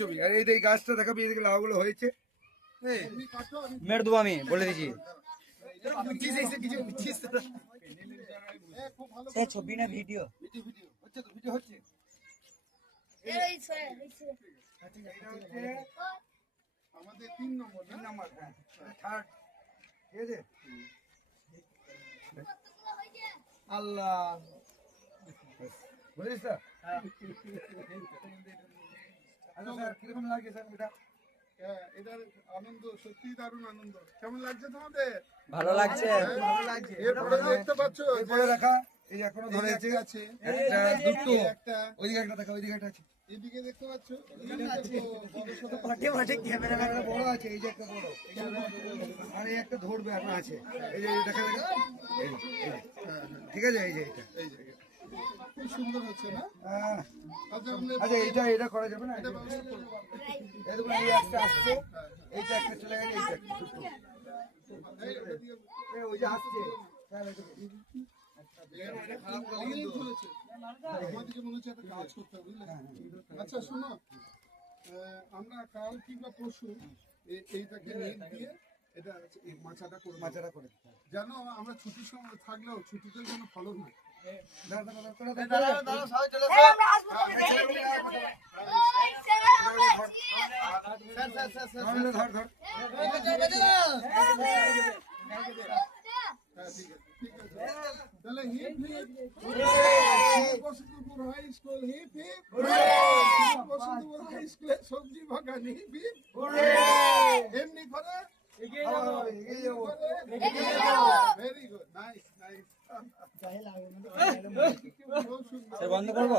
ছবি আর এই গাছটা দেখাবি, এদিকে লাউগুলো হয়েছে। মেরে দেবো আমি, বলে দিচ্ছি। ছবি না ভিডিও হচ্ছে তো, ভিডিও হচ্ছে। আমাদের 3 নম্বর, হ্যাঁ, থার্ড, ঠিক আছে। আল্লাহ বুঝলিস স্যার? আচ্ছা স্যার, কিরকম লাগে স্যার এটা? এটার আনন্দ সত্যি দারুণ আনন্দ। কেমন লাগছে তোমাদের? ভালো লাগছে। ভালো লাগছে। এরপরে দেখতে পাচ্ছ এরপরে রাখা, এই এখনো ধরেছে আছে একটা, দুটো, একটা ওইদিকে একটা দেখা, ওইদিকে একটা আছে, এদিকে দেখতে পাচ্ছ, মাঠে ক্যামেরাম্যান বড় আছে, এই যে একটা বড়, আর এই একটা ধরবে এখন আছে, এই যে দেখা দেখা, এই যে, ঠিক আছে, এই যে এটা, এই যে খুব সুন্দর হচ্ছে না? আচ্ছা এটা করা যাবে না? এটা ব্যবস্থা করব। এই দেখুন, এই একটা আসছে, এইটা একটা চলে গেছে, এইটা দুটো, এই ওই যে আসছে স্যার, অনেক ধরেছে, আমাদেরকে মনে হচ্ছে একটা কাজ করতে হবে, বুঝলে? আচ্ছা শোনো, আমরা কাল কিংবা পরশু এইটাকে নেট দিয়ে এটা মাচাটা করে যেন আমরা ছুটির সময় থাকলেও ছুটিতে যেন ফলন হয়। তাহলে hip hip Basantapur high school, hip hip Basantapur high স্কুলের সবজি বাগান, হিপ হিপ এমনি করে ভেরি গুড, নাইস নাইস। বন্ধ করবো।